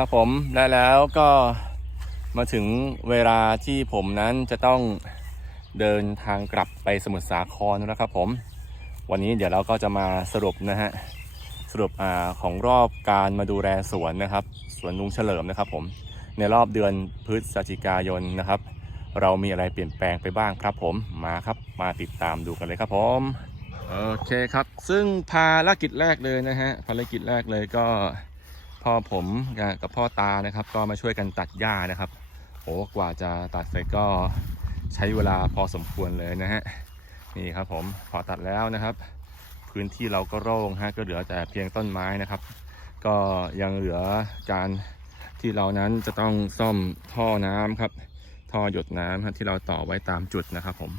ครับผมและแล้วก็มาถึงเวลาที่ผมนั้นจะต้องเดินทางกลับไปสมุทรสาครแล้วครับผม วันนี้เดี๋ยวเราก็จะมาสรุปนะฮะสรุปอ่าของรอบการมาดูแลสวนนะครับ สวนลุงเฉลิมนะครับผมในรอบเดือนพฤศจิกายนนะครับ เรามีอะไรเปลี่ยนแปลงไปบ้างครับผมมาครับมาติดตามดูกันเลยครับผมโอเคครับ ซึ่งภารกิจแรกเลยนะฮะภารกิจแรกเลยก็ พ่อผมกับพ่อตานะครับ ก็มาช่วยกันตัดหญ้านะครับโอ้กว่าจะตัดเสร็จก็ใช้เวลาพอสมควรเลยนะฮะนี่ครับผมพอตัดแล้วนะครับ พื้นที่เราก็โล่งฮะก็เหลือแต่เพียงต้นไม้นะครับ ก็ยังเหลือการที่เรานั้นจะต้องซ่อมท่อน้ำครับ ท่อหยดน้ำที่เราต่อไว้ตามจุดนะครับผม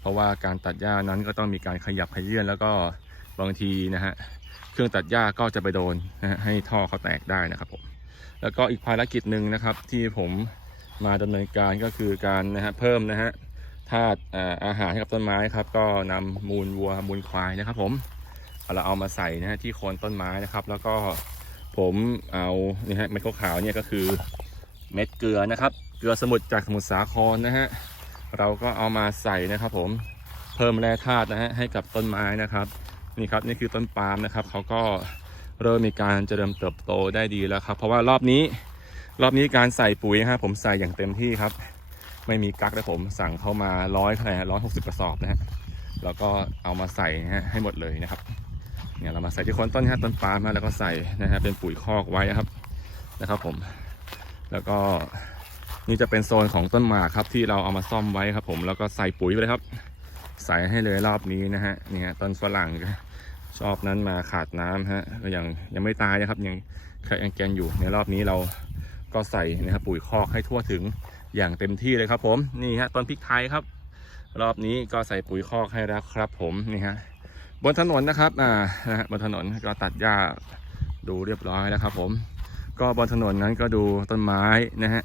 เพราะว่าการตัดหญ้านั้นก็ต้องมีการขยับขยื่นแล้วก็บางทีนะฮะ เครื่องตัดหญ้าก็จะไปโดนให้ท่อเขาแตกได้นะครับผมแล้วก็อีกภารกิจหนึ่งนะครับที่ผมมาดำเนินการก็คือการนะฮะเพิ่มนะฮะธาตุอาหารให้กับต้นไม้ครับ ก็นำมูลวัวมูลควายนะครับ ผมเอาเราเอามาใส่นะฮะที่โคนต้นไม้นะครับ แล้วก็ผมเอานี่ฮะเม็ดขาวๆเนี่ยก็คือเม็ดเกลือนะครับ เกลือสมุทรจากสมุทรสาครนะฮะเราก็เอามาใส่นะครับ ผมเพิ่มแร่ธาตุนะฮะให้กับต้นไม้นะครับ นี่ครับนี่คือต้นปาล์มนะครับเขาก็เริ่มมีการเจริญเติบโตได้ดีแล้วครับ เพราะว่ารอบนี้รอบนี้การใส่ปุ๋ยฮะผมใส่อย่างเต็มที่ครับ ไม่มีกักเลยผมสั่งเข้ามาร้อยเท่าไหร่ร้อยหกสิบกระสอบนะฮะแล้วก็เอามาใส่ฮะให้หมดเลยนะครับเนี่ยเรามาใส่ที่คนต้นฮะต้นปาล์มฮะแล้วก็ใส่นะฮะเป็นปุ๋ยคอกไว้ครับนะครับผม แล้วก็นี่จะเป็นโซนของต้นหมากครับที่เราเอามาซ่อมไว้ครับ ผมแล้วก็ใส่ปุ๋ยไปเลยครับ ใส่ให้เลยรอบนี้นะฮะนี่ฮะต้นฝรั่งชอบนั้นมาขาดน้ำฮะก็ยังยังไม่ตายนะครับยังยังแกนอยู่ในรอบนี้เราก็ใส่นะครับปุ๋ยคอกให้ทั่วถึงอย่างเต็มที่เลยครับ ผมนี่ฮะต้นพริกไทยครับ รอบนี้ก็ใส่ปุ๋ยคอกให้แล้วครับ ผมนี่ฮะบนถนนนะครับอ่านะฮะบนถนนก็ตัดหญ้าดูเรียบร้อยแล้วครับ ผม ก็บนถนนนั้นก็ดูต้นไม้นะฮะ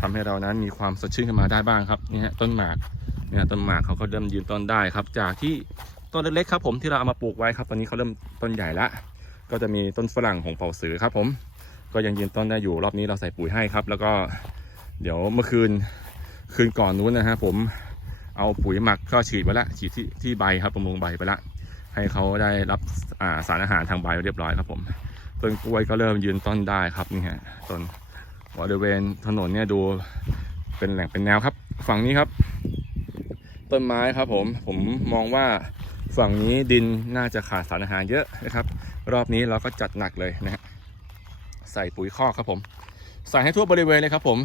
ทำให้เรานั้นมีความสดชื่นขึ้นมาได้บ้างครับนี่ฮะต้นหมาก เนี่ยต้นหมากเขาก็เริ่มยืนต้นได้ครับ จากที่ต้นเล็กๆครับผมที่เราเอามาปลูกไว้ครับ ตอนนี้เขาเริ่มต้นใหญ่ละก็จะมีต้นฝรั่งของเป่าสือครับ ผมก็ยังยืนต้นได้อยู่รอบนี้เราใส่ปุ๋ยให้ครับ แล้วก็เดี๋ยวเมื่อคืนคืนก่อนนู้นนะฮะผมเอาปุ๋ยหมักก็ฉีดไปละฉีดที่ที่ใบครับบำรุงใบไปละ ให้เขาได้รับาสารอาหารทางใบเรียบร้อยครับผมต้นกล้วยก็เริ่มยืนต้นได้ครับนี่ฮะต้นบริเวณถนนเนี่ยดูเป็นแหล่งเป็นแนวครับ ฝั่งนี้ครับ ต้นไม้ครับผมผมมองว่าฝั่งนี้ดินน่าจะขาดสารอาหารเยอะนะครับ รอบนี้เราก็จัดหนักเลยนะฮะใส่ปุ๋ยคอกครับผม ใส่ให้ทั่วบริเวณเลยครับผม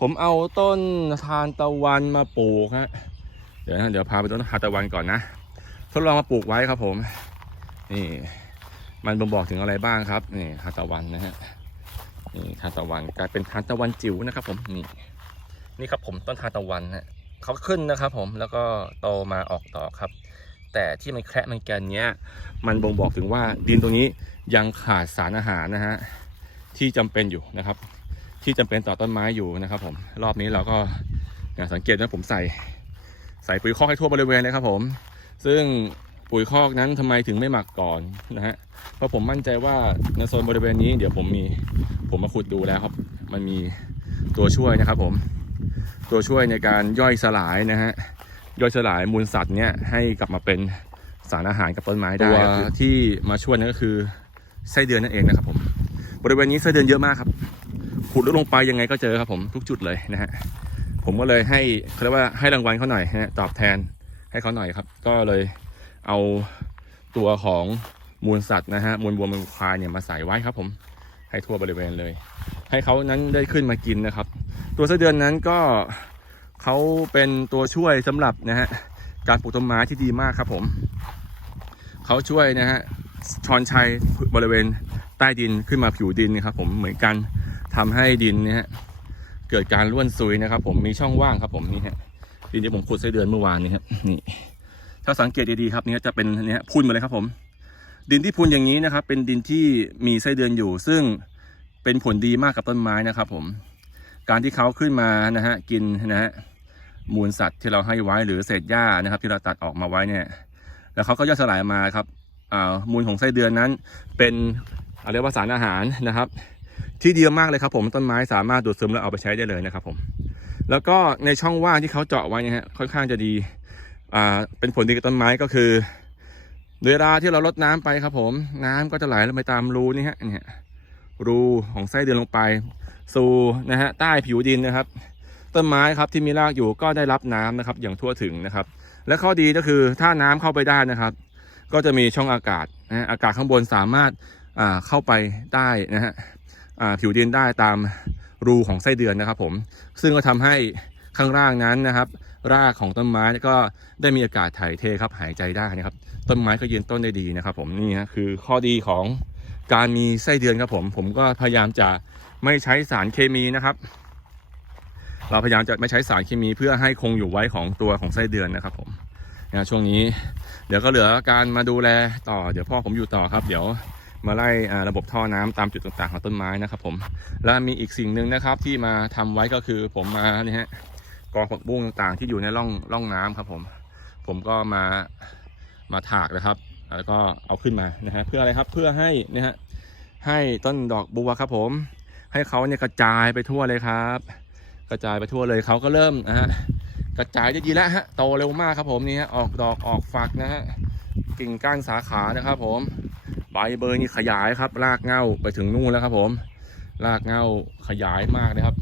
ผมเอาต้นทานตะวันมาปลูกฮะเดี๋ยวนะเดี๋ยวพาไปต้นทานตะวันก่อนนะทดลองมาปลูกไว้ครับผม นี่ มันบ่งบอกถึงอะไรบ้างครับนี่ทานตะวันนะฮะนี่ทานตะวันกลายเป็นทานตะวันจิ๋วนะครับ ผมนี่นี่ครับผมต้นทานตะวันนะ เขาขึ้นนะครับผมแล้วก็โตมาออกต่อครับ แต่ที่มันแคระมันแกนเนี้ย มันบ่งบอกถึงว่าดินตรงนี้ยังขาดสารอาหารนะฮะที่จำเป็นอยู่นะครับ ที่จำเป็นต่อต้นไม้อยู่นะครับผมรอบนี้เราก็าสังเกตนะผมใส่ใส่ปุ๋ยคอกให้ทั่วบริเวณเลยครับผม ซึ่งปุ๋ยคอกนั้นทำไมถึงไม่หมักก่อนนะฮะ เพราะผมมั่นใจว่าในโซนบริเวณนี้เดี๋ยวผมมีผมมาขุดดูแล้วครับ มันมีตัวช่วยนะครับผม ตัวช่วยในการย่อยสลายนะฮะย่อยสลายมูลสัตว์เนี่ยให้กลับมาเป็นสารอาหารกับต้นไม้ได้ตัวที่มาช่วยนั่นก็คือไส้เดือนนั่นเองนะครับผมบริเวณนี้ไส้เดือนเยอะมากครับขุดลึกลงไปยังไงก็เจอครับผมทุกจุดเลยนะฮะผมก็เลยให้เขาเรียกว่าให้รางวัลเขาหน่อยนะฮะตอบแทนให้เขาหน่อยครับ ก็เลยเอาตัวของมูลสัตว์นะฮะมูลวัวมูลควายเนี่ยมาใส่ไว้ครับผมให้ทั่วบริเวณเลย ให้เขานั้นได้ขึ้นมากินนะครับ ตัวไส้เดือนนั้นก็เขาเป็นตัวช่วยสำหรับนะฮะการปลูกต้นไม้ที่ดีมากครับผมเขาช่วยนะฮะชอนชัยบริเวณใต้ดินขึ้นมาผิวดินนะครับผมเหมือนกันทำให้ดินเนี่ยฮะเกิดการร่วนซุยนะครับ ผมมีช่องว่างครับผมนี่ฮะดินที่ผมขุดไส้เดือนเมื่อวานนี้ครับนี่ถ้าสังเกตดีๆครับนี่จะเป็นเนี่ยพุนมาเลยครับผม ดินที่พุนอย่างนี้นะครับ เป็นดินที่มีไส้เดือนอยู่ ซึ่ง เป็นผลดีมากกับต้นไม้นะครับผม การที่เขาขึ้นมานะฮะกินนะฮะมูลสัตว์ที่เราให้ไว้หรือเศษหญ้านะครับ ที่เราตัดออกมาไว้เนี่ย แล้วเขาก็ย่อยสลายมาครับอ่ามูลของไส้เดือนนั้น เป็นเรียกว่าสารอาหารนะครับ ที่ดีมากเลยครับผมต้นไม้สามารถดูดซึมแล้วเอาไปใช้ได้เลยนะครับผม แล้วก็ในช่องว่างที่เขาเจาะไว้เนี่ยฮะค่อนข้างจะดีอ่าเป็นผลดีกับต้นไม้ก็คือเวลาที่เราลดน้ำไปครับผมน้ำก็จะไหลลงไปตามรูนี่ฮะเนี่ย รูของไส้เดือนลงไป สู่นะฮะใต้ผิวดินนะครับ ต้นไม้ครับที่มีรากอยู่ก็ได้รับน้ำนะครับ อย่างทั่วถึงนะครับ และข้อดีก็คือถ้าน้ำเข้าไปได้นะครับ ก็จะมีช่องอากาศนะฮะอากาศข้างบนสามารถอ่าเข้าไปได้นะฮะอ่าผิวดินได้ตามรูของไส้เดือนนะครับ ผมซึ่งก็ทำให้ข้างล่างนั้นนะครับ รากของต้นไม้ก็ได้มีอากาศถ่ายเทครับหายใจได้นะครับ ต้นไม้ก็ยืนต้นได้ดีนะครับ ผมนี่ฮะคือข้อดีของ การมีไส้เดือนครับผม ผมก็พยายามจะไม่ใช้สารเคมีนะครับ เราพยายามจะไม่ใช้สารเคมีเพื่อให้คงอยู่ไว้ของตัวของไส้เดือนนะครับ ผมนะช่วงนี้ เดี๋ยวก็เหลือการมาดูแลต่อเดี๋ยวพ่อผมอยู่ต่อครับ เดี๋ยวมาไล่ระบบท่อน้ำตามจุดต่างๆของต้นไม้นะครับผมและมีอีกสิ่งหนึ่งนะครับที่มาทำไว้ก็คือผมมาเนี่ยฮะกองผักบุ้งต่างๆ ที่อยู่ในร่องร่องน้ำครับผม ผมก็มามาถากนะครับ แล้วก็เอาขึ้นมานะฮะเพื่ออะไรครับเพื่อให้นะฮะให้ต้นดอกบัวครับผม ให้เขาเนี่ยกระจายไปทั่วเลยครับ กระจายไปทั่วเลยเขาก็เริ่มนะฮะกระจายได้ดีแล้วฮะโตเร็วมากครับผมนี่ฮะออกดอกออกฝักนะฮะกิ่งก้านสาขานะครับ ผมใบเบยนี่ขยายครับรากเหง้าไปถึงนู่นแล้วครับ ผมรากเหง้าขยายมากนะครับ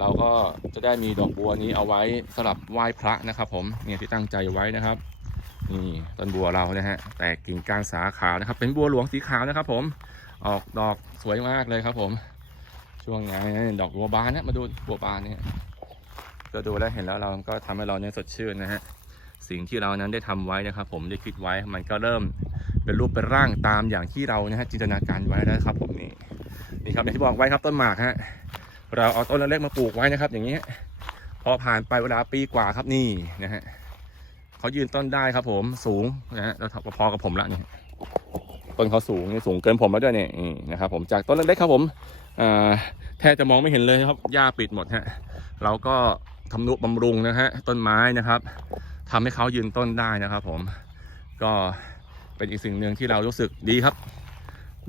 เราก็จะได้มีดอกบัวนี้เอาไว้สำหรับไหว้พระนะครับ ผมเนี่ยที่ตั้งใจไว้นะครับ นี่ต้นบัวเรานะฮะ แตกกิ่งก้านสาขานะครับ เป็นบัวหลวงสีขาวนะครับ ผม ออกดอกสวยมากเลยครับผม ช่วงนี้ดอกบัวบานนะมาดูบัวบานเนี่ยก็ดูแล้วเห็นแล้วเราก็ทำให้เราเนี่ยสดชื่นนะฮะ สิ่งที่เรานั้นได้ทำไว้นะครับ ผมได้คิดไว้มันก็เริ่มเป็นรูปเป็นร่างตามอย่างที่เรานะฮะจินตนาการไว้แล้วนะครับ ผมนี่นี่ครับอย่างที่บอกไว้ครับต้นหมากฮะเราเอาต้นเล็กๆมาปลูกไว้นะครับ อย่างนี้ยพอผ่านไปเวลาปีกว่าครับนี่นะฮะ เขายืนต้นได้ครับ ผมสูงนะฮะแล้วพอกับผมละนี่ต้นเขาสูงนี่สูงเกินผมแล้วด้วยเนี่ยนะครับ ผมจากต้นเล็กๆครับผมแทบจะมองไม่เห็นเลยครับหญ้าปิดหมดฮะเราก็ทำนุบำรุงนะฮะต้นไม้นะครับทำให้เขายืนต้นได้นะครับ ผมก็เป็นอีกสิ่งหนึ่งที่เรารู้สึกดีครับ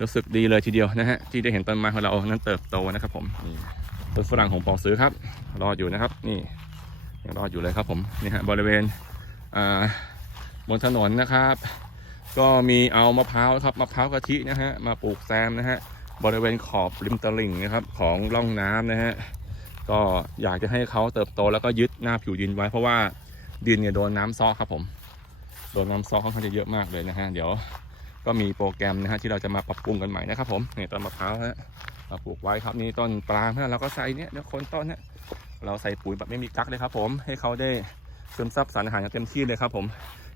รู้สึกดีเลยทีเดียวนะฮะที่ได้เห็นต้นไม้ของเรานั้นเติบโตนะครับ ผมต้นฝรั่งของปองซื้อครับ รออยู่นะครับ นี่ยังรออยู่เลยครับ ผมนี่ฮะบริเวณ บนถนนนะครับ ก็มีเอามะพร้าวครับมะพร้าวกะทินะฮะมาปลูกแซมนะฮะบริเวณขอบริมตลิ่งนะครับของร่องน้ำนะฮะก็อยากจะให้เขาเติบโตแล้วก็ยึดหน้าผิวดินไว้เพราะว่าดินเนี่ยโดนน้ำซอกครับผม โดนน้ำซอกค่อนข้างจะเยอะมากเลยนะฮะ เดี๋ยวก็มีโปรแกรมนะฮะที่เราจะมาปรับปรุงกันใหม่นะครับผมนี่ต้นมะพร้าวฮะเราปลูกไว้ครับนี่ต้นปลาล์มฮะเราก็ใส่เนี่ยเนี่ยโคนต้นเนี่ยเราใส่ปุ๋ยแบบไม่มีกั๊กเลยครับผมให้เขาได้ ซึมซับสารอาหารอย่างเต็มที่เลยครับ ผม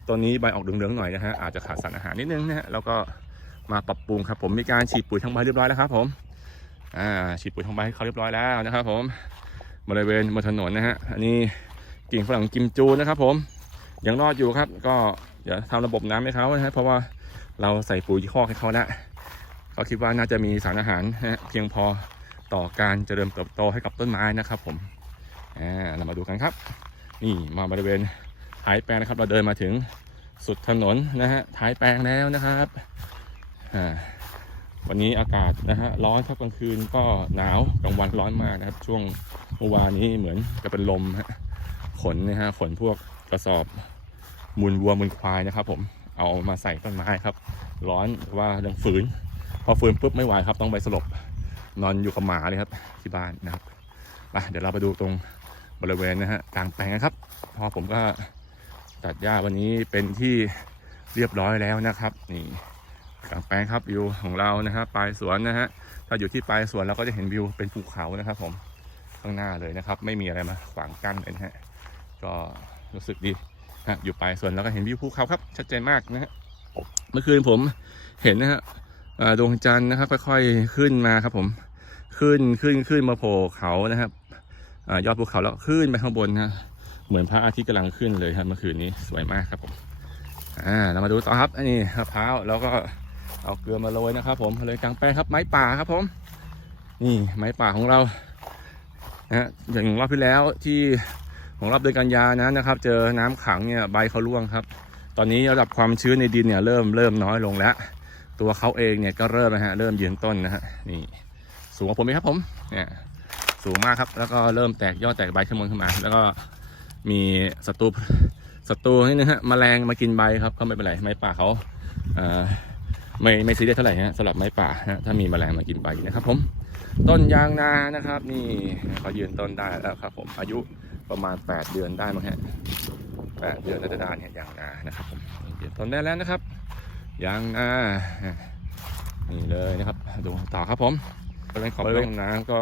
ตัวนี้ใบออกเหลืองๆหน่อยนะฮะอาจจะขาดสารอาหารนิดนึงนะฮะแล้วก็มาปรับปรุงครับ ผมมีการฉีดปุ๋ยทั้งใบเรียบร้อยแล้วครับ ผมอ่าฉีดปุ๋ยทั้งใบให้เขาเรียบร้อยแล้วนะครับ ผมบริเวณบนถนนนะฮะอันนี้กิ่งฝรั่งกิมจูนะครับ ผมยังรอดอยู่ครับ ก็เดี๋ยวทำระบบน้ำให้เขานะฮะเพราะว่าเราใส่ปุ๋ยคอกให้เขาแล้วเขาคิดว่าน่าจะมีสารอาหารฮะเพียงพอต่อการเจริญเติบโตให้กับต้นไม้นะครับ ผมอ่าเรามาดูกันครับ นี่มาบริเวณท้ายแปลงนะครับ เราเดินมาถึงสุดถนนนะฮะท้ายแปลงแล้วนะครับอ่าวันนี้อากาศนะฮะร้อนครับกลางคืนก็หนาวกลางวันร้อนมากนะครับ ช่วงเมื่อวานนี้เหมือนจะเป็นลมฮะขนนะฮะขนพวกกระสอบมูลวัวมูลควายนะครับ ผมเอามาใส่ต้นไม้ครับ ร้อนว่ายังฝืน พอฝืนปุ๊บไม่ไหวครับต้องไปสลบนอนอยู่กับหมาเลยครับที่บ้านนะครับไปเดี๋ยวเราไปดูตรง บริเวณนะฮะกลางแปลงนะครับ พอผมก็ตัดหญ้าวันนี้เป็นที่เรียบร้อยแล้วนะครับ นี่กลางแปลงครับวิวของเรานะครับปลายสวนนะฮะถ้าอยู่ที่ปลายสวนเราก็จะเห็นวิวเป็นภูเขานะครับ ผมข้างหน้าเลยนะครับ ไม่มีอะไรมาขวางกั้นเลยนะฮะก็รู้สึกดีนะอยู่ปลายสวนเราก็เห็นวิวภูเขาครับ ชัดเจนมากนะฮะเมื่อคืนผมเห็นนะฮะดวงจันทร์นะครับค่อยๆขึ้นมาครับผมขึ้นขึ้นขึ้นมาโผล่เขานะครับ อยอดภูเขาแล้วขึ้นไปข้างบนนะเหมือนพระอาทิตย์กำลังขึ้นเลยครับเมื่อคืนนี้สวยมากครับผมอ่าเรามาดูต่อครับอันนี้มะพร้าวแล้วก็เอาเกลือมาโรยนะครับ ผมเลยกลางแปลงครับไม้ป่าครับผม นี่ไม้ป่าของเรานะฮะอย่างรอบที่แล้วที่ของรอบเดือนกันยานะนะครับ เจอน้ำขังเนี่ยใบเขาร่วงครับ ตอนนี้ระดับความชื้นในดินเนี่ยเริ่มเริ่มน้อยลงแล้ว ตัวเขาเองเนี่ยก็เริ่มนะฮะเริ่มยืนต้นนะฮะนี่สูงกว่าผมไหมครับผมเนี่ย สูงมากครับ แล้วก็เริ่มแตกยอดแตกใบขึ้นมาขึ้นมา แล้วก็มีศัตรูศัตรูนี่นะฮะแมลงมากินใบครับก็ไม่เป็นไรไม้ป่าเขาเอ่อไม่ไม่ซีเรียสเท่าไหร่ฮะสำหรับไม้ป่าฮะถ้ามีแมลงมากินใบนะครับ ผม ต้นยางนานะครับ นี่เขายืนต้นได้แล้วครับ ผมอายุประมาณ 8 เดือนได้มั้งฮะแปดเดือนน่าจะได้เนี่ยยางนานะครับผมยืนต้นได้แล้วนะครับยางนานี่เลยนะครับดูต่อครับผมบริเวณของบริเวณน้ำก็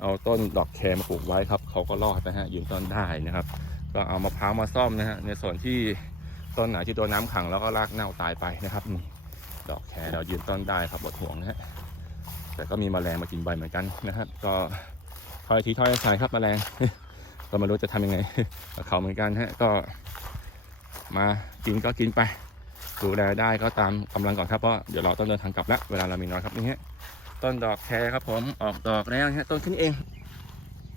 เอาต้นดอกแครมาปลูกไว้ครับเขาก็รอดนะฮะยืนต้นได้นะครับ ก็เอามะพร้าวมาซ่อมนะฮะในส่วนที่ต้นไหนที่โดนน้ำขังแล้วก็รากเน่าตายไปนะครับนี่ดอกแครเรายืนต้นได้ครับบดห่วงนะฮะแต่ก็มีแมลงมากินใบเหมือนกันนะครับก็ทอยทีทอยอาศัยครับแมลงก็ไม่รู้จะทำยังไงกับเขาเหมือนกันฮะก็มากินก็กินไปดูแลได้ก็ตามกำลังก่อนครับเพราะเดี๋ยวเราต้องเดินทางกลับแล้วเวลาเรามีน้อยครับนี่ฮะ ต้นดอกแครครับผมออกดอกแล้วฮะต้นแค่นี้เอง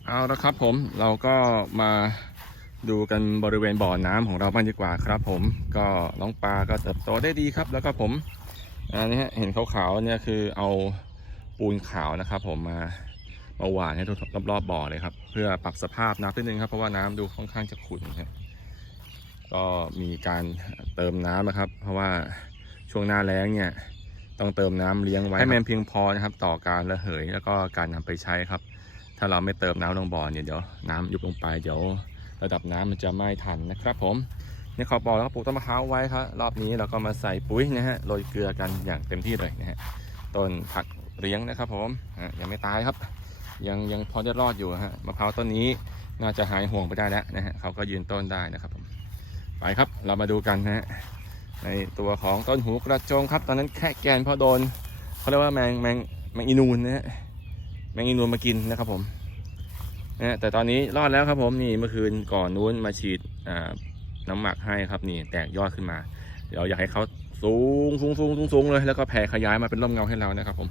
เอาละครับผมเราก็มาดูกันบริเวณบ่อน้ำของเราบ้างดีกว่าครับ ผมก็น้องปลาก็เติบโตได้ดีครับ แล้วก็ผมอันนี้เห็นขาวๆเนี่ยคือเอาปูนขาวนะครับ ผมมามาหว่านให้รอบๆบ่อเลยครับ เพื่อปรับสภาพน้ำนิดนึงครับเพราะว่าน้ำดูค่อนข้างจะขุ่นฮะก็มีการเติมน้ำนะครับ เพราะว่าช่วงหน้าแล้งเนี่ย ต้องเติมน้ำเลี้ยงไว้ให้มันเพียงพอนะครับ ต่อการระเหยแล้วก็การนำไปใช้ครับ ถ้าเราไม่เติมน้ำลงบ่อเนี่ยเดี๋ยวน้ำยุบลงไปเดี๋ยวระดับน้ำมันจะไม่ทันนะครับ ผมในขอบบ่อแล้วก็ปลูกต้นมะพร้าวไว้ครับรอบนี้เราก็มาใส่ปุ๋ยนะฮะโรยเกลือกันอย่างเต็มที่เลยนะฮะต้นผักเลี้ยงนะครับ ผมยังไม่ตายครับ ยังยังพอจะรอดอยู่ฮะมะพร้าวต้นนี้น่าจะหายห่วงไปได้แล้วนะฮะเขาก็ยืนต้นได้นะครับผมไปครับเรามาดูกันนะฮะ ในตัวของต้นหูกระจงครับ ตอนนั้นแค่แกนเพราะโดนเขาเรียกว่าแมงแมงแมงอีนูนนะฮะแมงอีนูนมากินนะครับผมนะแต่ตอนนี้รอดแล้วครับผมนี่เมื่อคืนก่อนนู้นมาฉีดน้ำหมักให้ครับนี่แตกยอดขึ้นมา เดี๋ยวอยากให้เขาสูงสูงสูงสูงสูงเลยแล้วก็แผ่ขยายมาเป็นร่มเงาให้เรานะครับผม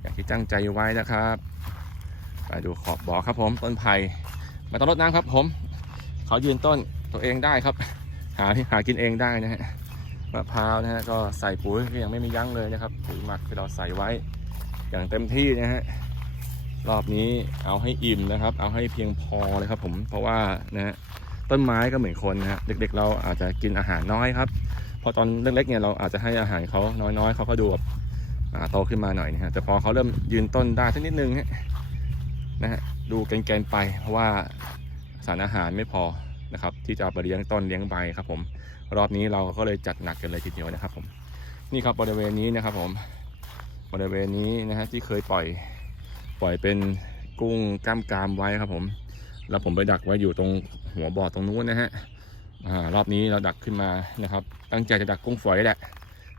อย่างที่ตั้งใจไว้นะครับไปดูขอบบ่อครับผมต้นไผ่มาต้องรดน้ำครับผม เขอยืนต้นตัวเองได้ครับ หาที่หากินเองได้นะฮะ มะพร้าวนะฮะก็ใส่ปุ๋ยก็ยังไม่มียั้งเลยนะครับปุ๋ยหมักที่เราใส่ไว้ อย่างเต็มที่นะฮะรอบนี้เอาให้อิ่มนะครับ เอาให้เพียงพอเลยครับผมเพราะว่านะฮะต้นไม้ก็เหมือนคนนะฮะเด็กๆ เราอาจจะกินอาหารน้อยครับพอตอนเล็กๆเนี่ยเราอาจจะให้อาหารเขาน้อยๆเขาก็ดูแบบโตขึ้นมาหน่อยนะฮะแต่พอเขาเริ่มยืนต้นได้สักนิดนึงนะฮะดูแกนๆไป เพราะว่าสารอาหารไม่พอ นะครับ ที่จะเอาไปเลี้ยงต้นเลี้ยงใบครับผม รอบนี้เราก็เลยจัดหนักกันเลยทีเดียวนะครับผม นี่ครับบริเวณนี้นะครับผม บริเวณนี้นะฮะที่เคยปล่อย ปล่อยเป็นกุ้งกล้ามกรามไว้ครับผม แล้วผมไปดักไว้อยู่ตรงหัวบ่อตรงนู้นนะฮะรอบนี้เราดักขึ้นมานะครับ ตั้งใจจะดักกุ้งฝอยแหละ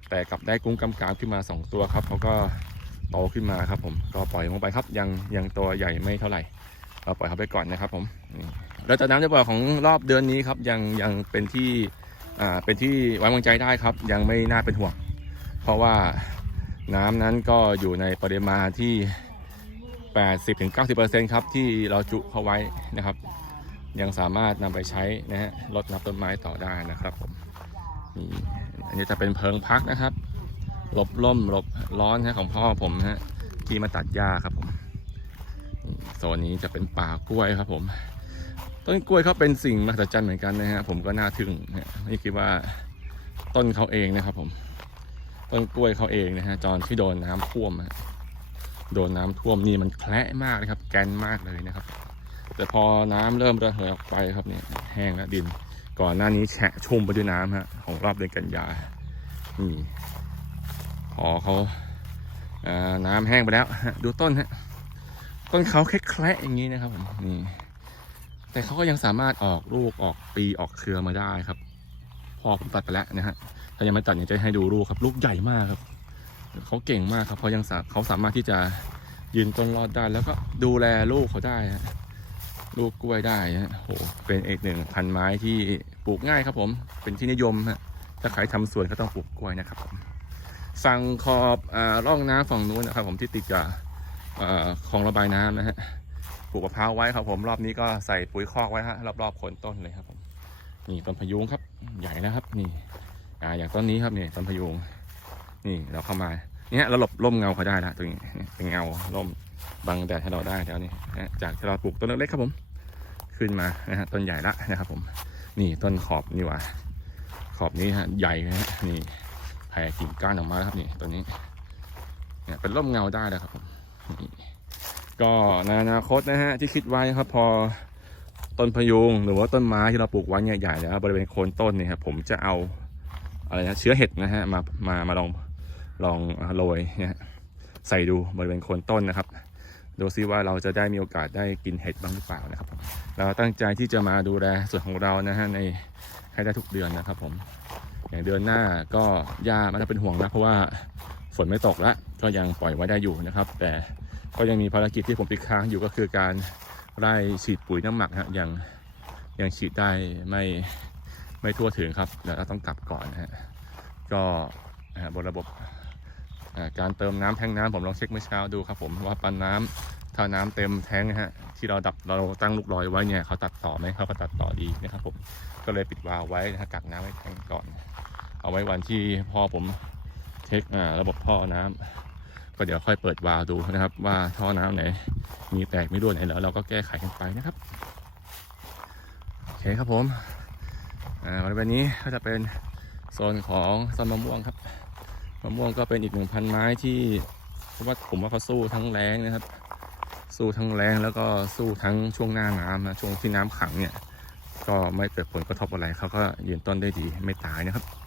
แต่กลับได้กุ้งกล้ามกรามขึ้นมาสองตัวครับเขาก็โตขึ้นมาครับผม ก็ปล่อยลงไปครับ ยังยังตัวใหญ่ไม่เท่าไหร่ เราปล่อยเขาไปก่อนนะครับผมนี่ แล้วแต่น้ำในบ่อของรอบเดือนนี้ครับยังยังเป็นที่อ่าเป็นที่ไว้วางใจได้ครับ ยังไม่น่าเป็นห่วง เพราะว่าน้ำนั้นก็อยู่ในปริมาณที่ 80-90%ครับที่เราจุเข้าไว้นะครับ ยังสามารถนำไปใช้นะฮะลดน้ำต้นไม้ต่อได้นะครับผมนี่อันนี้จะเป็นเพิงพักนะครับหลบล่มหลบร้อนนะของพ่อผมนะฮะที่มาตัดหญ้าครับผมโซนนี้จะเป็นป่ากล้วยครับผม ต้นกล้วยเขาเป็นสิ่งมหัศจรรย์เหมือนกันนะฮะผมก็น่าทึ่งนะฮะไม่คิดว่าต้นเขาเองนะครับ ผม ต้นกล้วยเขาเองนะฮะตอนที่โดนน้ำท่วมอะโดนน้ำท่วมนี่มันแคละมากนะครับ แกนมากเลยนะครับ แต่พอน้ำเริ่มระเหยออกไปครับเนี่ยแห้งแล้วดิน ก่อนหน้านี้แฉะชุ่มไปด้วยน้ำฮะของรอบเดือนกันยานี่พอเขาน้ำแห้งไปแล้วดูต้นฮะต้นเขาแค่แคละอย่างนี้นะครับผมนี่ แต่เขาก็ยังสามารถออกลูกออกปีออกเครือมาได้ครับ พอผมตัดไปแล้วนะฮะถ้ายังไม่ตัดเนี่ยจะให้ดูลูกครับ ลูกใหญ่มากครับเขาเก่งมากครับเขายังเขาสามารถที่จะยืนต้นรอดได้แล้วก็ดูแลลูกเขาได้ฮะลูกกล้วยได้ฮะโหเป็นเอกหนึ่งพันไม้ที่ปลูกง่ายครับ ผม เป็นที่นิยมฮะถ้าใครทำสวนก็ต้องปลูกกล้วยนะครับผมฝั่งขอบอ่าร่องน้ำฝั่งนู้นนะครับ ผมที่ติดกับอ่าคลองระบายน้ำนะฮะ ปลูกมะพร้าวไว้ครับ ผมรอบนี้ก็ใส่ปุ๋ยคอกไว้ฮะรอบๆโคนต้นเลยครับผมนี่ต้นพยุงครับ ใหญ่นะครับ นี่อ่าอย่างต้นนี้ครับนี่ต้นพยุงนี่เราเข้ามาเนี่ยเราหลบร่มเงาเขาได้ละตรงนี้เป็นเงาร่มบังแดดให้เราได้แล้วนี่จากที่เราปลูกต้นเล็กๆครับผม ขึ้นมานะฮะต้นใหญ่ละนะครับ ผม นี่ต้นขอบนี่หว่า ขอบนี้ฮะใหญ่นะฮะนี่แผ่กิ่งก้านออกมาแล้วครับนี่ตัวนี้เนี่ยเป็นร่มเงาได้แล้วครับผม ก็ในอนาคตนะฮะที่คิดไว้ครับพอต้นพะยุงหรือว่าต้นไม้ที่เราปลูกไว้ใหญ่ๆแล้วบริเวณโคนต้นเนี่ยครับผมจะเอาอะไรนะเชื้อเห็ดนะฮะมามามาลองลองโรยเนี่ยใส่ดูบริเวณโคนต้นนะครับดูซิว่าเราจะได้มีโอกาสได้กินเห็ดบ้างหรือเปล่านะครับ เราตั้งใจที่จะมาดูแลส่วนของเรานะฮะในให้ได้ทุกเดือนนะครับ ผมอย่างเดือนหน้าก็ย่าไมันจะเป็นห่วงนะเพราะว่าฝนไม่ตกแล้วก็ยังปล่อยไว้ได้อยู่นะครับ แต่ ก็ยังมีภารกิจที่ผมติดค้างอยู่ก็คือการไล่ฉีดปุ๋ยน้ำหมักฮะยังยังฉีดได้ไม่ไม่ทั่วถึงครับเดี๋ยวเราต้องกลับก่อนนะฮะก็บนระบบการเติมน้ำแทงน้ำผมลองเช็คเมื่อเช้าดูครับผมว่าปันน้ำถ้าน้ำเต็มแทงนะฮะที่เราดับเราตั้งลูกลอยไว้เนี่ยเขาตัดต่อไหมเขาก็ตัดต่อดีนะครับผมก็เลยปิดวาล์วไว้นะกักน้ำไว้แทงก่อน เอาไว้วันที่พ่อผมเช็คระบบท่อน้ำ ก็เดี๋ยวค่อยเปิดวาล์วดูนะครับ ว่าท่อน้ำไหน มีแตกไม่รั่วไหนแล้วเราก็แก้ไขกันไปนะครับโอเคครับผมอ่าบริเวณนี้ก็จะเป็นโซนของต้นมะม่วงครับมะม่วงก็เป็นอีกหนึ่งพันไม้ที่เพราะว่าผมว่าเขาสู้ทั้งแรงนะครับ สู้ทั้งแรงแล้วก็สู้ทั้งช่วงหน้าน้ำนะช่วงที่น้ำขังเนี่ย ก็ไม่เกิดผลกระทบอะไรเขาก็ยืนต้นได้ดีไม่ตายนะครับ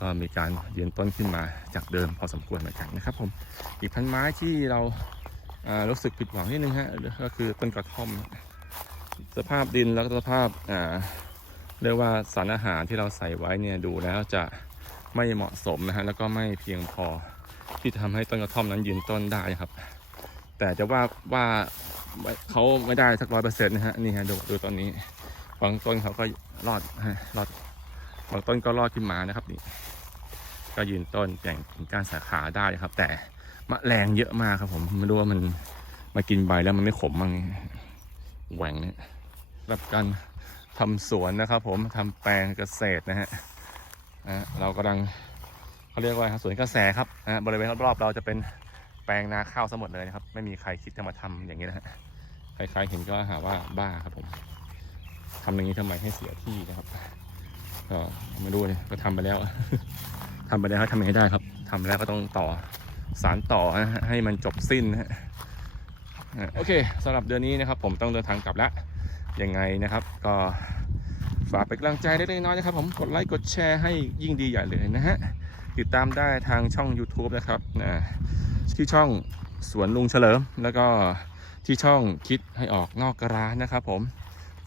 ก็มีการยืนต้นขึ้นมาจากเดิมพอสมควรเหมือนกันนะครับ ผม อีกพันไม้ที่เรารู้สึกผิดหวังนิดนึงฮะก็คือต้นกระท่อม สภาพดินแล้วก็สภาพาเรียกว่าสารอาหารที่เราใส่ไว้เนี่ยดูแล้วจะไม่เหมาะสมนะฮะแล้วก็ไม่เพียงพอที่จะทำให้ต้นกระท่อมนั้นยืนต้นได้ครับ แต่จะว่าว่าเขาไม่ได้สักร้อยเปอร์เซ็นต์นะฮะนี่ฮะดูดูต้นนี้บางต้นเขาก็รอดฮะรอดบางต้นก็รอดขึ้นมานะครับนี่ ก็ยืนต้นแก่งกิ่งก้านสาขาได้ครับ แต่มะแรงเยอะมากครับ ผมไม่รู้ว่ามันมากินใบแล้วมันไม่ขมมั้งแหว่งเนี่ยรับการทำสวนนะครับ ผมทำแปลงเกษตรนะฮะนะเรากำลังเขาเรียกว่าสวนกระแสครับนะบริเวณรอบๆเราจะเป็นแปลงนาข้าวสมดเลยนะครับ ไม่มีใครคิดจะมาทำอย่างนี้นะฮะใครๆเห็นก็หาว่าบ้าครับผมทำอย่างนี้ทำไมให้เสียที่นะครับก็ไม่รู้เลยก็ทำไปแล้ว ทำไปแล้วทำยังไงได้ครับทำแล้วก็ต้องต่อสารต่อนะฮะให้มันจบสิ้นนะฮะโอเคสำหรับเดือนนี้นะครับ ผมต้องเดินทางกลับแล้วยังไงนะครับ ก็ฝากเป็นกำลังใจได้เลยน้อยนะครับ ผมกดไลค์กดแชร์ให้ยิ่งดีใหญ่เลยนะฮะติดตามได้ทางช่อง YouTube นะครับนะที่ช่องสวนลุงเฉลิม แล้วก็ที่ช่องคิดให้ออกนอกกร้านนะครับ ผม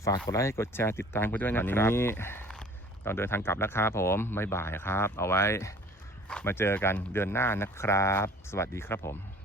ฝากกดไลค์กดแชร์ติดตามกันด้วยนะครับ ต้องเดินทางกลับแล้วครับผมบ๊ายบายครับ เอาไว้มาเจอกันเดือนหน้านะครับ สวัสดีครับผม